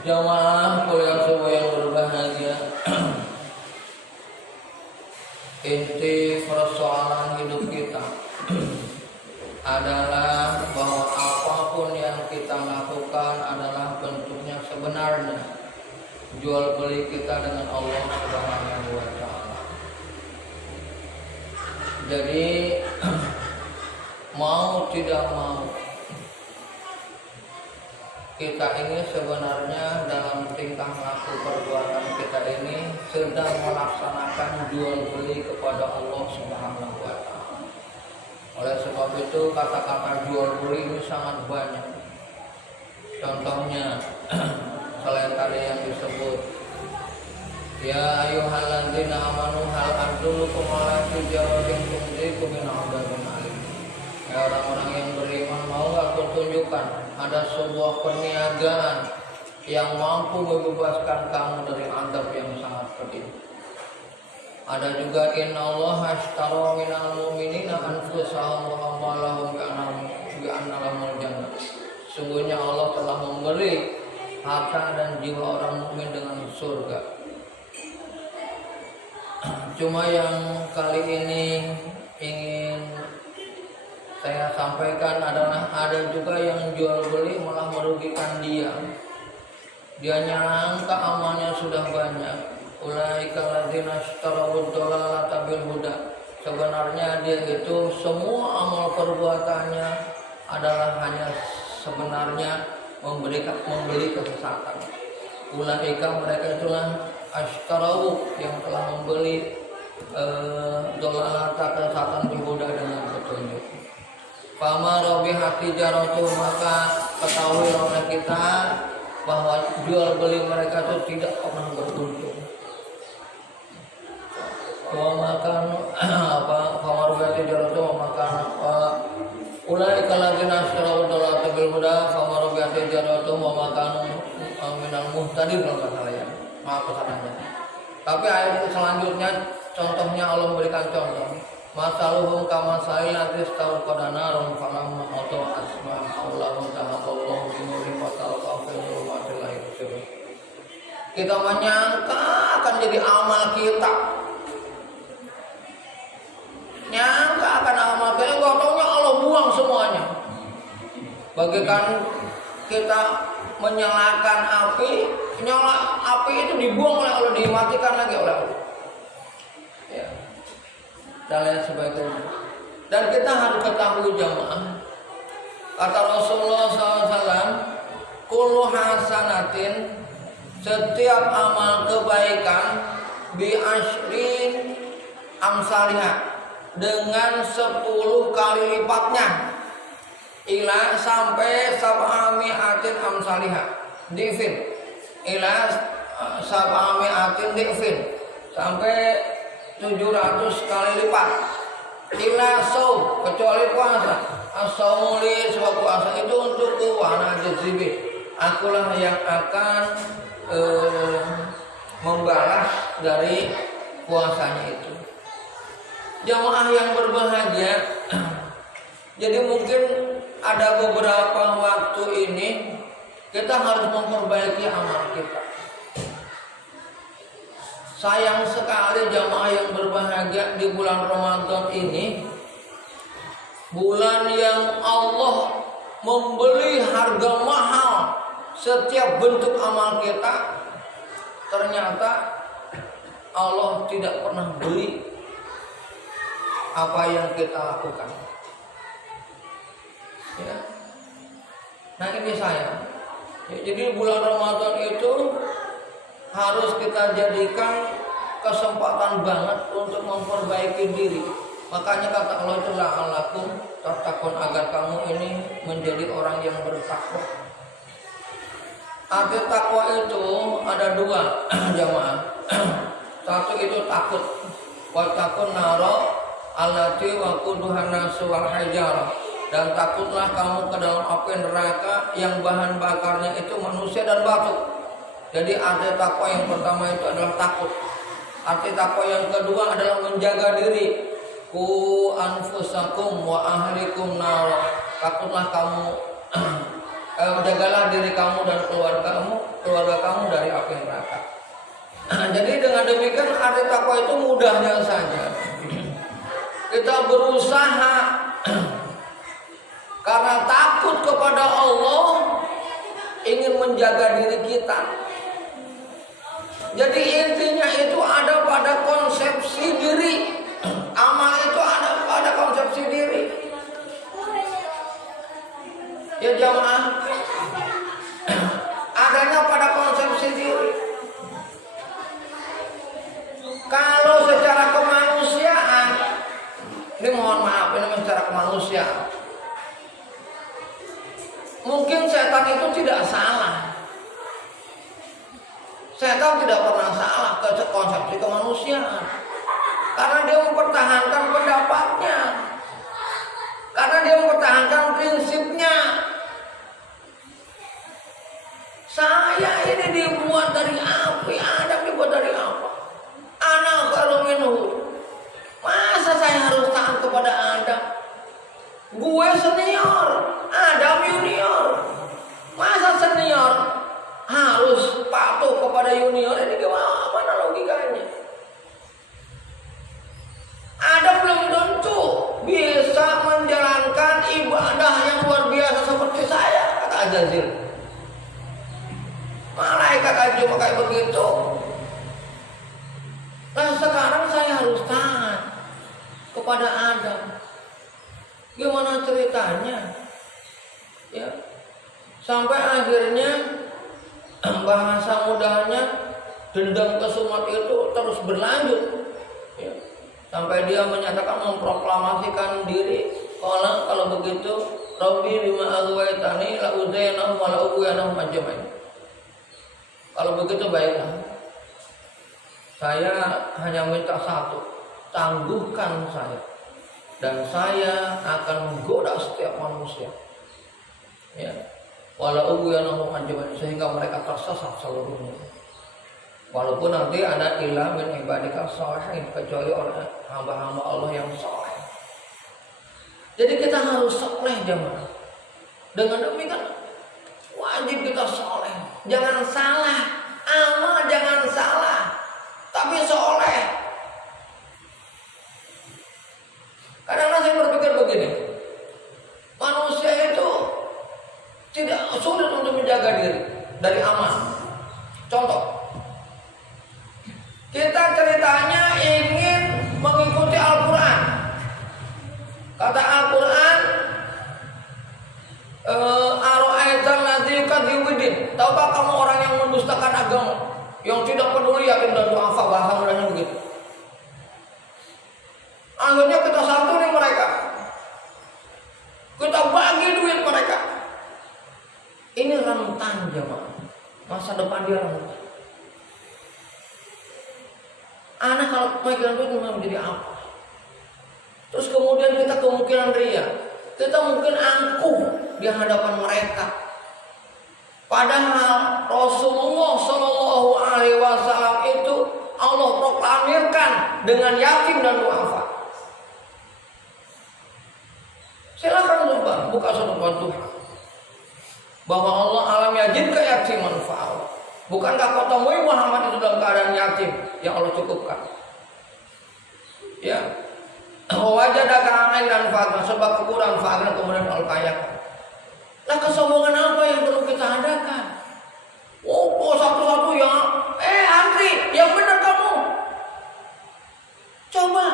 Jamaah kuliah subuh yang berbahagia. Inti persoalan hidup kita adalah bahwa apapun yang kita lakukan adalah bentuknya sebenarnya jual beli kita dengan Allah Subhanahu wa Ta'ala. Jadi mau tidak mau, kita ini sebenarnya dalam tingkah laku perbuatan kita ini sedang melaksanakan jual beli kepada Allah Subhanahu wa Ta'ala. Oleh sebab itu kata-kata jual beli ini sangat banyak. Contohnya selain tadi yang disebut, ya ayyuhalladzina amanu hal adullukum ala tijaratin tunjikum min adzabin alim. Ya orang-orang yang beriman, mau nggak aku tunjukkan ada sebuah perniagaan yang mampu membebaskan kamu dari azab yang sangat pedih. Ada juga innallaha ashtara minal mu'minina anfusahum wa amwalahum bi anna lahumul jannah. Sungguhnya Allah telah memberi harta dan jiwa orang mukmin dengan surga. Cuma yang kali ini ingin saya sampaikan adalah ada juga yang jual beli malah merugikan dia. Dia nyangka amalnya sudah banyak. Ulaika ladzina ishtarawud dhalalata bil huda. Sebenarnya dia itu semua amal perbuatannya adalah hanya sebenarnya membeli kesesatan. Ulaika mereka itulah ashtarawu yang telah membeli dhalalata kesesatan bil huda dengan petunjuk. Fama rabihat tijaratu, maka ketahui oleh kita bahwa jual beli mereka itu tidak pernah beruntung. Wa makan fama rabihat tijaratu maka ulaika ladzina ashtaraw dalata bil huda fama rabihat tijaratu wa makan minal muhtadin kalau kata ya. Maaf kesalahannya. Tapi ayat selanjutnya contohnya Allah memberikan contoh. Masaluhum kama sa'ilatis taul qadanarun falamma atau asma Allahu ta'ala binuri fatal kafir rumatillahi kusir. Kita menyangka akan jadi amal kita, nyangka akan amal kita, gak taunya Allah buang semuanya. Bagaikan kita menyalakan api, nyala api itu dibuang oleh Allah, dimatikan lagi oleh Allah. Ya. Dan lain sebagainya. Dan kita harus ketahui jamaah, kata Rasulullah SAW, kullu hasanatin, setiap amal kebaikan, bi asyrin amsalihah, dengan 10 kali lipatnya, ila sampai sab'ami'atin amsalihah, difin, ila sab'ami'atin difin, sampai 700 kali lipat. Ila saum, kecuali puasa. As-saumuli, sebab puasa itu untuk wana jazibi. Akulah yang akan membalas dari puasanya itu. Jamaah yang berbahagia. Jadi mungkin ada beberapa waktu ini kita harus memperbaiki amal kita. Sayang sekali jamaah yang berbahagia di bulan Ramadan ini, bulan yang Allah membeli harga mahal setiap bentuk amal kita, ternyata Allah tidak pernah beli apa yang kita lakukan. Ya. Nah ini sayang. Jadi bulan Ramadan itu harus kita jadikan kesempatan banget untuk memperbaiki diri. Makanya kata Allah itu la'allakum tattaqun, agar kamu ini menjadi orang yang bertakwa. Arti takwa itu ada dua jamaah. Satu itu takut. Wattaqun nara allati waquduhan nasu wal hijarah. Dan takutlah kamu ke dalam api neraka yang bahan bakarnya itu manusia dan batu. Jadi arti takwa yang pertama itu adalah takut. Arti takwa yang kedua adalah menjaga diri. Ku anfusakum wa ahlikum nar. Takutlah kamu, jagalah diri kamu dan keluarga keluarga kamu dari api neraka. Jadi dengan demikian arti takwa itu mudahnya saja. Kita berusaha karena takut kepada Allah, ingin menjaga diri kita. Jadi intinya itu ada pada konsepsi diri. Amal itu ada pada konsepsi diri. Ya jamaah, adanya pada konsepsi diri. Kalau secara kemanusiaan, ini mohon maaf, ini secara kemanusiaan, mungkin setan itu tidak salah. Setan tidak pernah salah ke konsepsi kemanusiaan, karena dia mempertahankan pendapatnya, karena dia mempertahankan prinsipnya. Saya ini dibuat dari api, Adam dibuat dari apa? Anak kalau minum, masa saya harus taat kepada Adam? Gue senior, Adam junior. Masa senior harus patuh kepada junior? Ini gimana logikanya? Adam belum tentu bisa menjalankan ibadah yang luar biasa seperti saya, kata Azazil. Malaikat aja kayak begitu. Nah sekarang saya harus taat kepada Adam. Gimana ceritanya? Ya, sampai akhirnya bahasa mudahnya dendam kesumat itu terus berlanjut. Ya, sampai dia menyatakan, memproklamasikan diri. Kalau begitu, Rabbi lima aghwaytani la uzainahum wa la ughwiyannahum ajmain. Kalau begitu baiklah, saya hanya minta satu, tangguhkan saya, dan saya akan menggoda setiap manusia. Ya, walau ughwiyannahum ajmain, sehingga mereka tersesat seluruhnya. Walaupun nanti ada illa min ibadika shalihin, kecuali oleh hamba-hamba Allah yang saleh. Jadi kita harus saleh jemaah. Dengan demikian wajib kita saleh. Jangan salah, amal jangan salah, tapi soleh. Kadang-kadang saya berpikir begini, manusia itu tidak sulit untuk menjaga diri dari amal. Contoh, kita ceritanya ingin mengikuti Al-Quran. Kata Al-Quran, tahukah kamu orang yang mendustakan agama, yang tidak peduli yakin dan du'afa, bahasa mudahnya begitu. Akhirnya kita santuni mereka, kita bagi duit mereka. Ini rentan jemaah, masa depan dia rentan. Anak kalau pegang duit memang menjadi apa? Terus kemudian kita kemungkinan ria, kita mungkin angkuh di hadapan mereka. Padahal Rasulullah Shallallahu Alaihi Wasallam itu Allah proklamirkan dengan yatim dan du'afa. Silakan buka surat Tuhan bahwa Allah alam yajid ka yatiman fa'al. Bukankah kau temui Muhammad itu dalam keadaan yatim yang Allah cukupkan? Ya, wajadaka ailan fa'al, sebab kekurangan fa'al kemudian Allah kayakan. Nah kesombongan apa yang perlu kita adakan? Oh satu-satu ya, antri, yang benar kamu. Coba.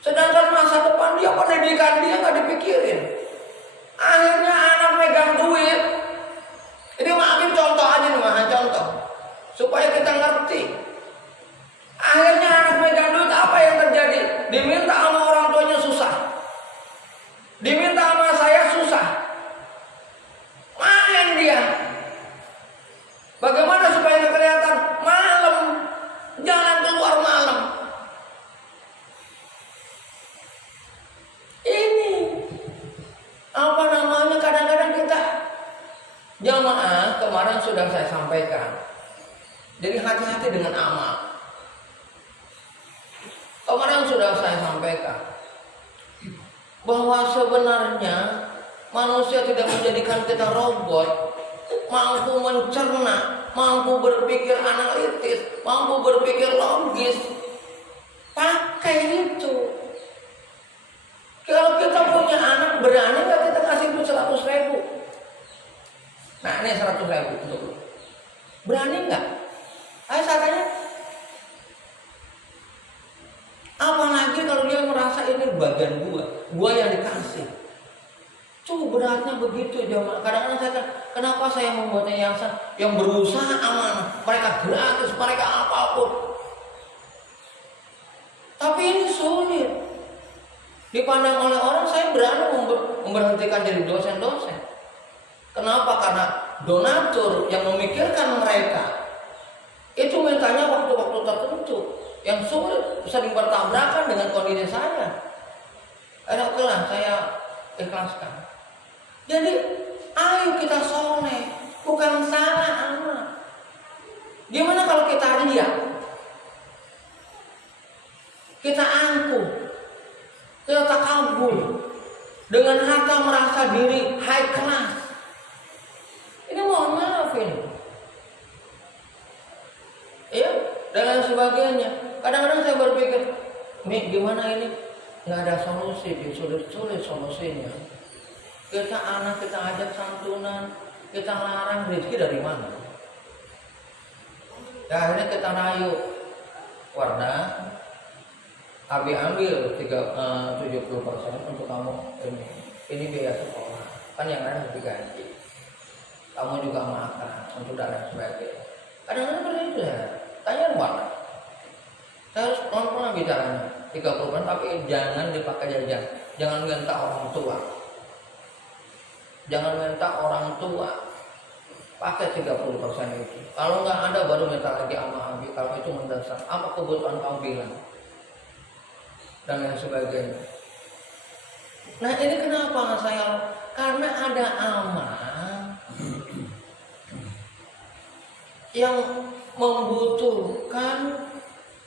Sedangkan masa depan dia, pendidikan dia nggak dipikirin. Akhirnya anak megang duit. Ini maafin contoh aja nih, contoh supaya kita ngerti. Akhirnya anak megang duit, apa yang terjadi? Diminta sama orang tuanya susah. Diminta sama saya susah. Main dia. Bagaimana supaya nggak kelihatan? Malam, jangan keluar malam. Ini apa namanya? Kadang-kadang kita jamaah kemarin sudah saya sampaikan. Jadi hati-hati dengan amal. Kemarin sudah saya sampaikan bahwa sebenarnya manusia tidak menjadikan kita robot, mampu mencerna, mampu berpikir analitis, mampu berpikir logis. Pakai itu. Kalau kita punya anak, berani nggak kita kasih duit 100.000? Nah ini 100.000 untuk lu. Berani nggak? Ayo katanya. Apalagi kalau dia merasa ini bagian gua yang dikasih. Tuh beratnya begitu jemaah. Kadang-kadang saya kenapa saya membuat yayasan yang berusaha amanah, mereka gratis, mereka apapun. Tapi ini sulit. Dipandang oleh orang, saya berani memberhentikan jadi dosen-dosen. Kenapa? Karena donatur yang memikirkan mereka itu mintanya waktu-waktu tertentu yang sulit, sering bertabrakan dengan kondisi saya. Oke lah, saya ikhlaskan. Jadi ayo kita soleh, bukan salah amat. Gimana kalau kita riak, kita angkuh, kita takabur, dengan harta merasa diri high class. Ini mohon maaf ini. Ya, dan lain sebagainya. Kadang-kadang saya berpikir, nih gimana ini? Nggak ada solusi, sulit solusinya. Kita anak kita ajak santunan, kita larang, rezeki dari mana? Ya, akhirnya kita rayu, Wardah, Abi ambil 70% untuk kamu ini biaya sekolah, kan yang lain lebih gaji. Kamu juga makan untuk dan sebagainya. Kadang-kadang seperti itu ya. Tanya Wardah. Saya harus pelan-pelan bicaranya 30%, tapi jangan dipakai jajan. Jangan minta orang tua. Jangan minta orang tua. Pakai 30% itu. Kalau nggak ada baru minta lagi sama Abi. Kalau itu mendasar. Apa kebutuhan kamu bilang? Dan lain sebagainya. Nah ini kenapa saya? Karena ada amal yang membutuhkan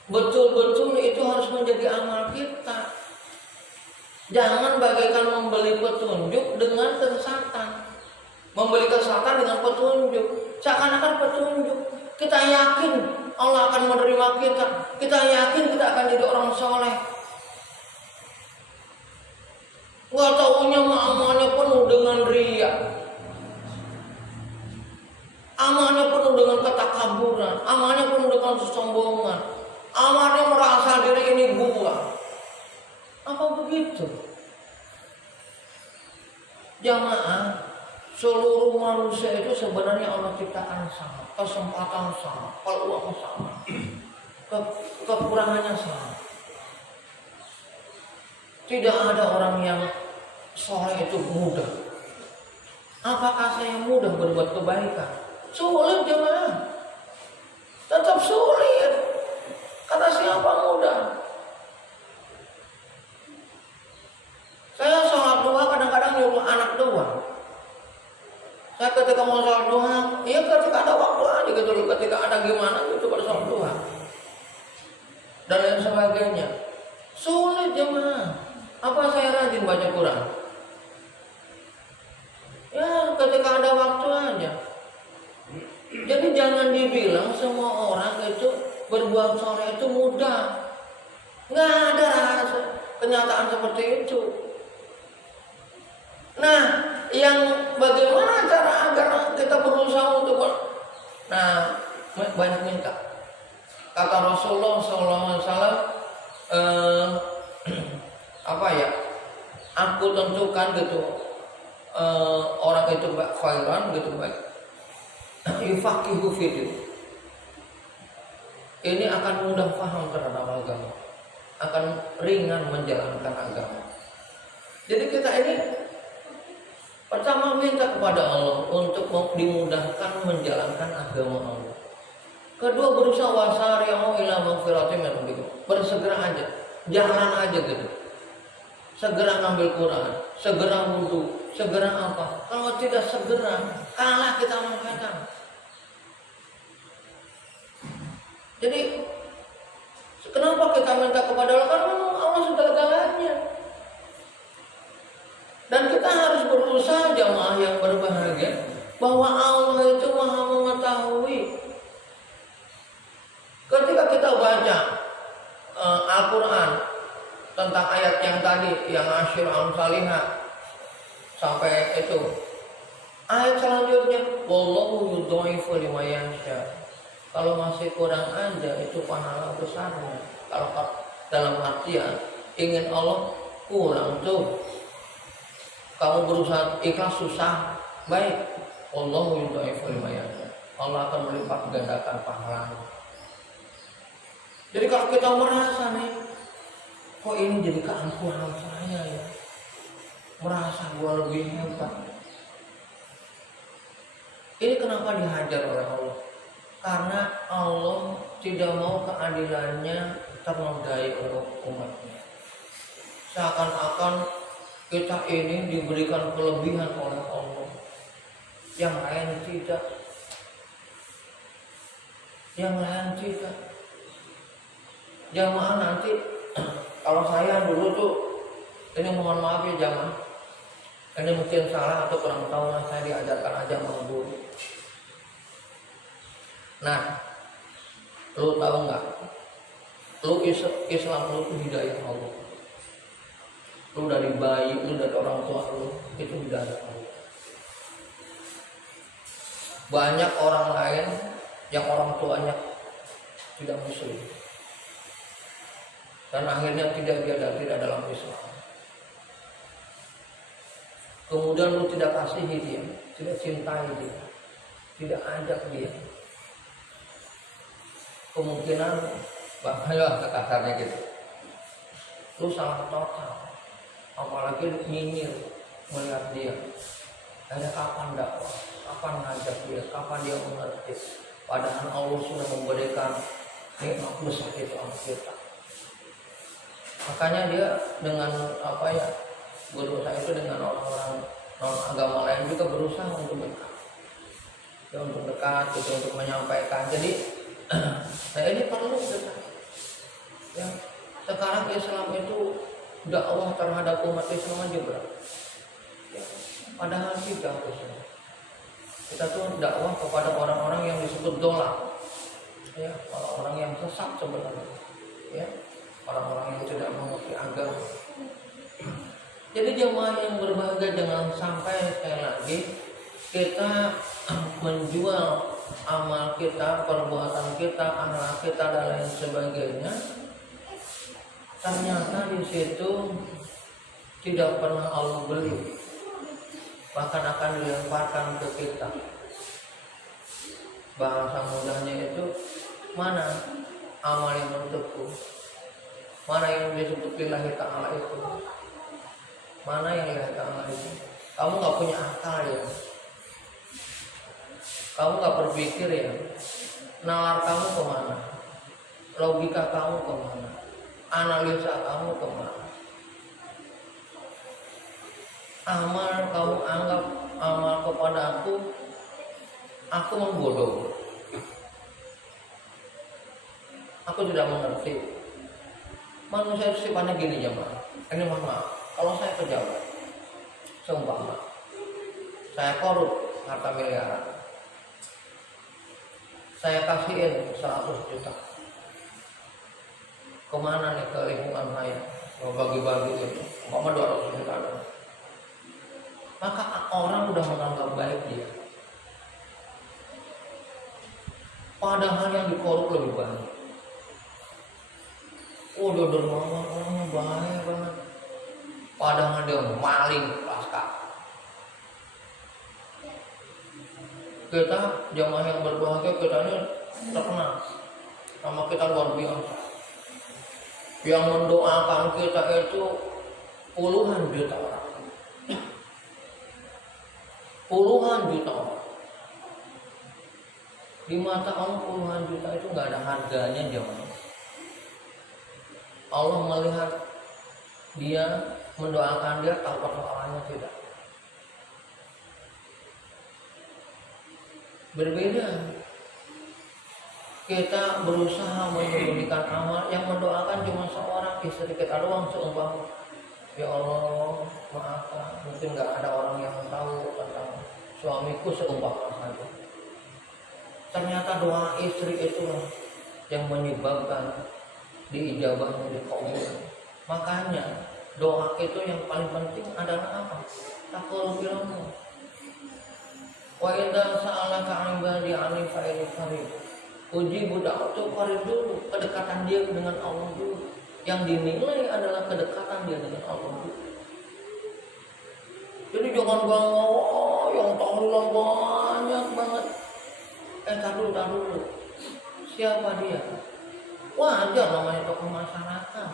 betul-betul itu harus menjadi amal kita. Jangan bagaikan membeli petunjuk dengan kesesatan. Membeli kesesatan dengan petunjuk. Seakan-akan petunjuk. Kita yakin Allah akan menerima kita. Kita yakin kita akan jadi orang soleh. Gak taunya amalnya penuh dengan riya. Amalnya penuh dengan ketakaburan. Amalnya penuh dengan kesombongan. Amalnya merasa diri ini gua. Apa begitu? Jamaah, seluruh manusia itu sebenarnya Allah ciptakan sama, kesempatan sama, peluang sama, kekurangannya sama. Tidak ada orang yang soleh itu mudah. Apakah saya mudah berbuat kebaikan? Sulit jemaah. Tetap sulit. Kata siapa mudah? Saya sholat duha kadang-kadang nyuruh anak doang. Saya ketika mau sholat duha, ya ketika ada waktu aja gitu loh. Ketika ada gimana gitu pada sholat duha. Dan lain sebagainya. Sulit jemaah. Apa saya rajin baca Quran? Ya ketika ada waktu aja. Jadi jangan dibilang semua orang itu berbuat soleh itu mudah. Nggak ada kenyataan seperti itu. Nah, yang bagaimana cara agar kita berusaha untuk banyak minta. Kata Rasulullah SAW, apa ya? Aku tentukan gitu orang itu khairan gitu baik. Yufaqihu fiddin. Ini akan mudah paham terhadap agama, akan ringan menjalankan agama. Jadi kita ini pertama minta kepada Allah untuk dimudahkan menjalankan agama Allah. Kedua berusaha wasari'u ila maghfiratin min rabbikum. Bersegera aja, jalan aja gitu. Segera ngambil Quran, segera wudu, segera apa? Kalau tidak segera, kalah kita mengatakan. Jadi kenapa kita minta kepada Allah? Karena Allah segala-galanya. Dan kita harus berusaha jamaah yang berbahagia bahwa Allah tadi yang asyir amsalihah sampai itu. Ayat selanjutnya wallahu yudhaifu liman yasha. Kalau masih kurang aja itu pahala besarnya. Kalau dalam artian ingin Allah kurang tuh, kamu berusaha ikhlas susah, baik wallahu yudhaifu liman yasha. Allah akan melipat gandakan pahala. Jadi kalau kita merasa nih, kok ini jadi keampuhan saya ya, merasa gua lebih hebat. Ini kenapa dihajar oleh Allah? Karena Allah tidak mau keadilannya ternodai oleh umatnya. Seakan-akan kita ini diberikan kelebihan oleh Allah, yang lain tidak. Yang lain tidak. Jamaah nanti, kalau saya dulu tuh, ini mohon maaf ya jamaah, ini mungkin salah atau kurang tahu, saya diajarkan aja sama guru. Nah, lu tahu nggak? Lu Islam lu itu hidayah Allah. Lu dari bayi, lu dari orang tua lu itu hidayah Allah. Banyak orang lain yang orang tuanya tidak muslim dan akhirnya tidak dalam Islam. Kemudian lu tidak kasihi dia, tidak cintai dia, tidak ajak dia. Kemungkinan bahaya kasarnya gitu, lu salah total, apalagi nyinyir melihat dia. Ada kapan dakwah, kapan ngajak dia, kapan dia mengerti. Padahal Allah sudah memberikan nikmat besar itu sama kita. Makanya dia dengan berusaha itu dengan orang-orang non agama lain juga berusaha untuk dekat, ya, untuk dekat itu untuk menyampaikan. Jadi ini perlu dekat. Ya, sekarang Islam itu dakwah terhadap umat Islam aja berat. Ya, padahal tidak Islam. Kita tuh dakwah kepada orang-orang yang disebut dolak, ya, orang-orang yang sesat sebenarnya, ya, orang-orang yang tidak mengerti agama. Jadi jemaah yang berbahagia, jangan sampai sekali lagi kita menjual amal kita, perbuatan kita, akhlak kita dan lain sebagainya. Ternyata di situ tidak pernah Allah beli, bahkan akan dilemparkan ke kita. Bahasa mudahnya itu, mana amal yang untukku, mana yang disebut lillahi ta'ala itu, mana yang lillahi ta'ala itu. Kamu gak punya akal ya, kamu gak berpikir ya, nalar kamu kemana, logika kamu kemana, analisa kamu kemana. Amal kamu anggap amal kepada aku membodoh, aku tidak mengerti. Manusia itu sifatnya gini jemaah. Ini mohon maaf, kalau saya pejabat, seumpama saya korup harta miliaran, saya kasihin 100 juta, kemana nih? Ke lingkungan saya, mau bagi-bagi itu, umpama 200 juta ada. Maka orang udah menganggap baik dia, padahal yang dikorup lebih banyak. Oh, dia dermawan, orangnya baik banget, padahal dia maling pasca. Kita jamaah yang berbahagia, kita ini terkenal, nama kita luar biasa. Yang mendoakan kita itu puluhan juta orang, puluhan juta orang. Di mata Allah puluhan juta itu nggak ada harganya jemaah. Allah melihat dia, mendoakan dia, tahu persoalannya tidak. Berbeda. Kita berusaha menyembunyikan amal, yang mendoakan cuma seorang istri kita doang, seumpama, ya Allah maafkan, mungkin nggak ada orang yang tahu tentang suamiku, seumpama saja. Ternyata doa istri itulah yang menyebabkan diijabahnya, dikabulkan. Makanya Doa itu yang paling penting adalah apa? Taqarrubul. Wa idza sa'alaka 'ibadi 'anni fa inni qarib. Ujibu da'watu qarib dulu, kedekatan dia dengan Allah dulu. Yang dinilai adalah kedekatan dia dengan Allah dulu. Jadi jangan bangga, yang tahlilan banyak banget. Tar dulu. Siapa dia? Wajar namanya tokoh masyarakat.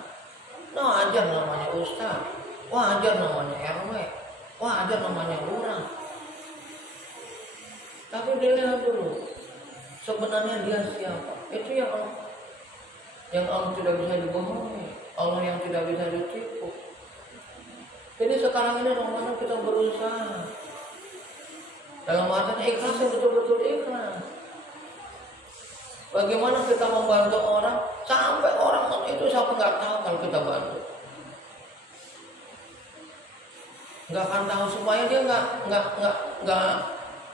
Wajar namanya ustaz. Wajar namanya RW. Wajar namanya lurah. Tapi dilihat dulu, sebenarnya dia siapa? Itu yang Allah tidak bisa dibohongi, Allah yang tidak bisa ditipu. Jadi sekarang ini Ramadan kita berusaha dalam artian ikhlas, yang betul-betul ikhlas. Bagaimana kita membantu orang sampai orang itu sampai nggak tahu kalau kita bantu, nggak akan tahu, supaya dia nggak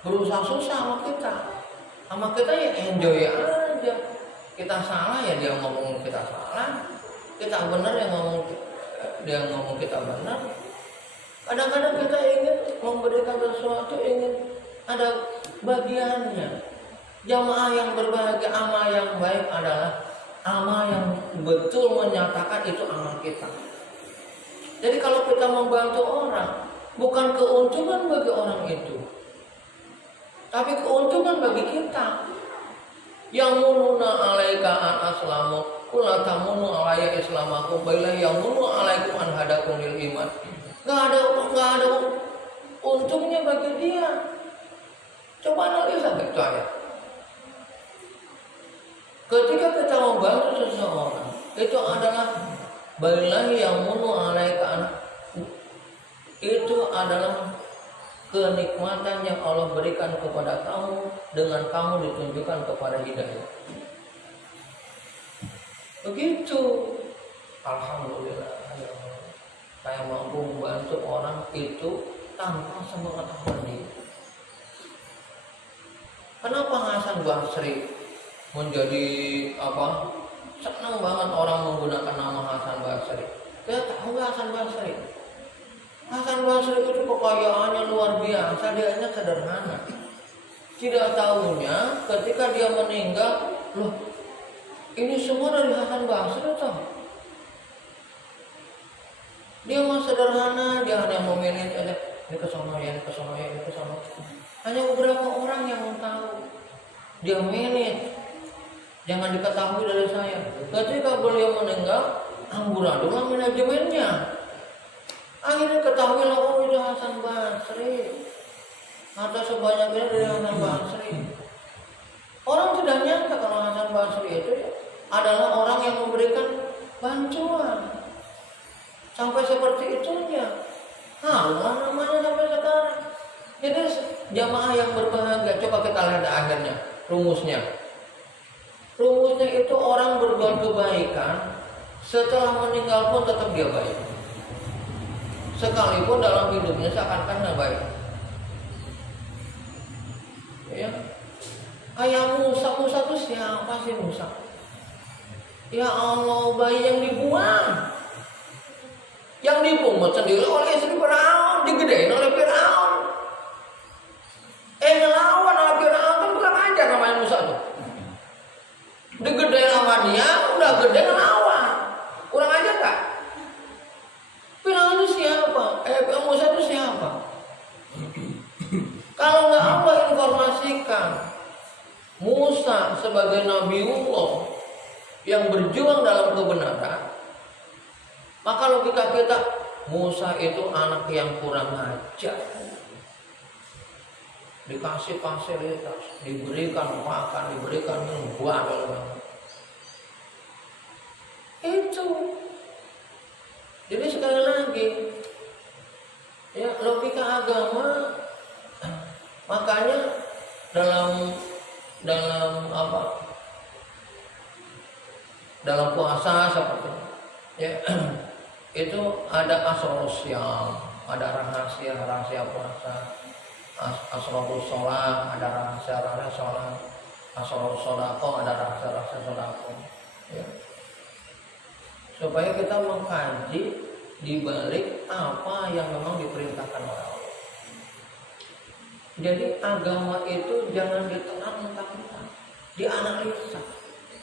berusaha susah sama kita. Sama kita ya enjoy aja. Kita salah ya dia ngomong kita salah, kita benar ya dia ngomong kita benar. Kadang-kadang kita ingin memberikan sesuatu, ingin ada bagiannya. Jamaah yang berbahagia, amal yang baik adalah amal yang betul menyatakan itu amal kita. Jadi kalau kita membantu orang, bukan keuntungan bagi orang itu, tapi keuntungan bagi kita. Yang mununa alaika an aslamu, kula tamunu alaya islamakum, bailah yang munu alaikum an hadakum lil iman. Gak ada untungnya bagi dia. Coba analisa itu ayat. Ketika kita membantu seseorang, itu adalah bailah yang munu alaika an, itu adalah kenikmatan yang Allah berikan kepada kamu dengan kamu ditunjukkan kepada hidayah. Begitu. Alhamdulillah, saya mampu membantu orang itu tanpa sepengetahuan dia. Kenapa Hasan Basri menjadi senang banget orang menggunakan nama Hasan Basri? Kita tahu nggak Hasan Basri? Hasan Basri itu kekayaannya luar biasa, dia hanya sederhana. Tidak tahunya ketika dia meninggal, loh ini semua dari Hasan Basri toh. Dia mah sederhana, dia hanya memilih aja ini ke sono ya, ini ke sono ya, ini ke sono. Hanya beberapa orang yang tahu. Dia manage, jangan diketahui dari saya. Ketika beliau meninggal, amburadul manajemennya. Akhirnya ketahuilah, oh itu Hasan Basri. Harta sebanyak ini dari Hasan Basri. Orang tidak nyangka kalau Hasan Basri itu adalah orang yang memberikan bantuan. Sampai seperti itunya. Haruman namanya sampai sekarang. Jadi jamaah yang berbahagia, coba kita lihat akhirnya, rumusnya. Rumusnya itu orang berbuat kebaikan, setelah meninggal pun tetap dia baik. Sekalipun dalam hidupnya seakan-akan nggak baik. Ya, kayak Musa itu siapa sih Musa? Ya Allah, bayi yang dibuang, yang dipungut sendiri oleh istri Firaun, digedein oleh Firaun. Ngelawan sama Firaun kan kurang ajar namanya Musa tuh. Digedein sama dia, udah gede ngelawan, kurang ajar nggak? Firaun itu siapa? Musa itu siapa? Kalau nggak Allah informasikan Musa sebagai Nabiullah yang berjuang dalam kebenaran, maka logika kita, Musa itu anak yang kurang ajar. Dikasih fasilitas, diberikan makan, diberikan minum, bandel banget. Itu. Jadi sekali lagi, ya logika agama, makanya dalam puasa seperti ya itu ada asrosial, ada rahasia puasa, asrorus sholat, ada rahasia sholat, asrorus sodako, ada rahasia sodako, ya. Supaya kita mengkaji di balik apa yang memang diperintahkan oleh Allah. Jadi agama itu jangan ditelan mentah-mentah, dianalisa.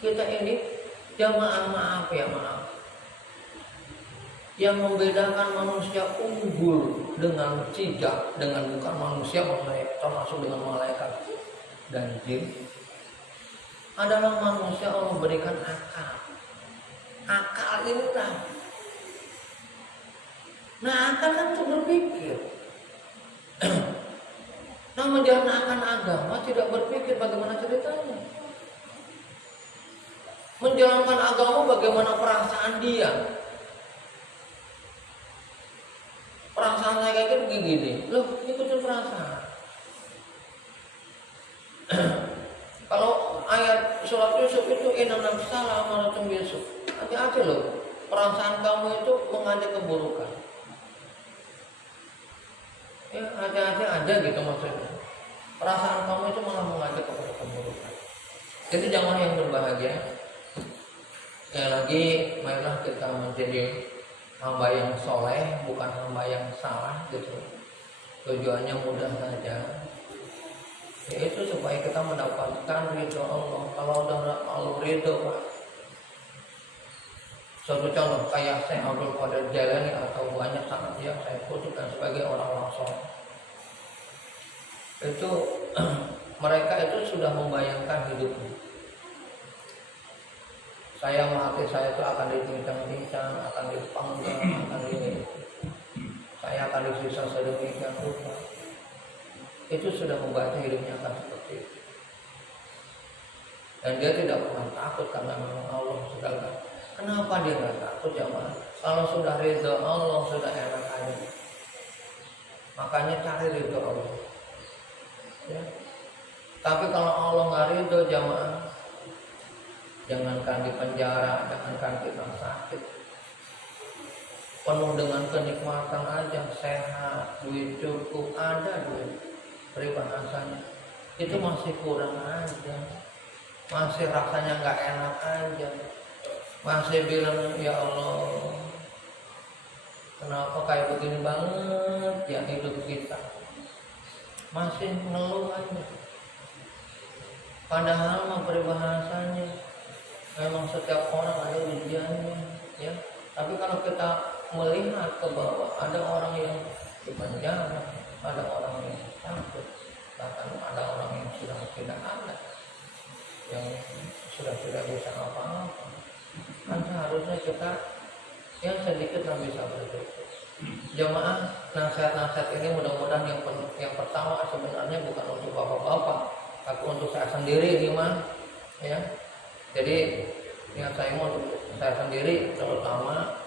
Kita ini jamaah maaf, yang membedakan manusia unggul dengan cijak, dengan bukan manusia, termasuk dengan malaikat dan jin, adalah manusia Allah berikan akal. Akal ini lah. Nah, akal kan untuk berpikir. Nah, menjalankan agama tidak berpikir bagaimana ceritanya. Menjalankan agama bagaimana perasaan dia. Perasaan saya kayak gini, loh ikutin perasaan. Kalau ayat surat Yusuf itu inna nafsala amaratun bisu. Hati-hati loh, perasaan kamu itu mengajak keburukan. Ya, hati-hati aja gitu maksudnya. Perasaan kamu itu malah mengajak kepada keburukan. Jadi jangan yang berbahagia. Sekali lagi, marilah kita menjadi hamba yang soleh, bukan hamba yang salah gitu. Tujuannya mudah saja, yaitu supaya kita mendapatkan ridho Allah. Kalau udah Allah ridho, Pak. Suatu contoh kayak Syekh Abdul Qadir Jailani atau banyak sangat yang saya kutipkan sebagai orang-orang soleh. Itu mereka itu sudah membayangkan hidupnya. Saya mati, saya itu akan dicincang-cincang, akan dipanggang, akan ini. Saya akan disiksa sedemikian rupa. Itu sudah membaca hidupnya akan seperti itu. Dan dia tidak pernah takut karena memang Allah sudah. Kenapa dia nggak takut jamaah? Kalau sudah ridho Allah sudah enak aja. Makanya cari ridho Allah. Ya. Tapi kalau Allah nggak ridho jamaah, jangankan di penjara, jangankan kita sakit, penuh dengan kenikmatan aja, sehat, duit cukup, ada duit, peribahasanya, itu masih kurang aja, masih rasanya nggak enak aja, masih bilang ya Allah, kenapa kayak begini banget ya hidup kita, masih ngeluh aja. Padahal mah peribahasanya memang setiap orang ada ujiannya, ya. Tapi kalau kita melihat ke bawah, ada orang yang di penjara, ada orang yang sakit, bahkan ada orang yang sudah tidak ada, yang sudah tidak bisa apa-apa. Kan seharusnya kita yang sedikit yang bisa berpikir. Jamaah, nasihat-nasihat ini mudah-mudahan yang pertama sebenarnya bukan untuk bapak-bapak, tapi untuk saya sendiri ini mah, ya. Jadi yang saya mau untuk saya sendiri, terutama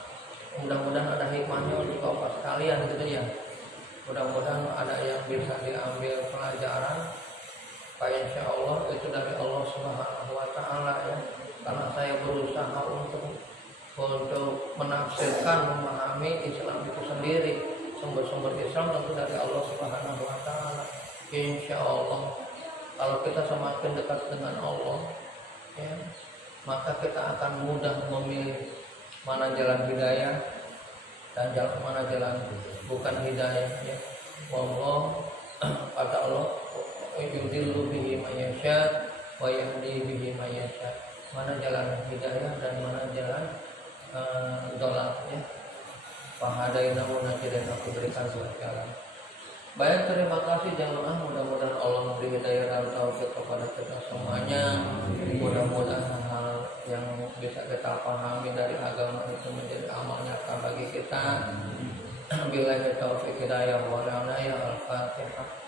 mudah-mudahan ada hikmahnya untuk bapak sekalian gitu ya. Mudah-mudahan ada yang bisa diambil pelajaran. Insya Allah itu dari Allah Subhanahu Wa Taala ya. Karena saya berusaha untuk menafsirkan, memahami Islam itu sendiri. Sumber-sumber Islam tentu dari Allah Subhanahu Wa Taala. Insya Allah kalau kita semakin dekat dengan Allah, ya, maka kita akan mudah memilih mana jalan hidayah dan mana jalan bukan hidayah, ya. Wallah, kata Allah, yudhillu bihi man yasha wa yahdi bihi man yasha. Mana jalan hidayah dan mana jalan dhalal, ya. Fahadainahu najdain, aku berikan dua jalan. Baik, terima kasih jamaah, mudah-mudahan Allah memberi hidayah dan taufik kepada kita semuanya. Mudah-mudahan hal yang bisa kita pahami dari agama itu menjadi amal nyata bagi kita. Billahi taufik hidayah wa al-Fatihah.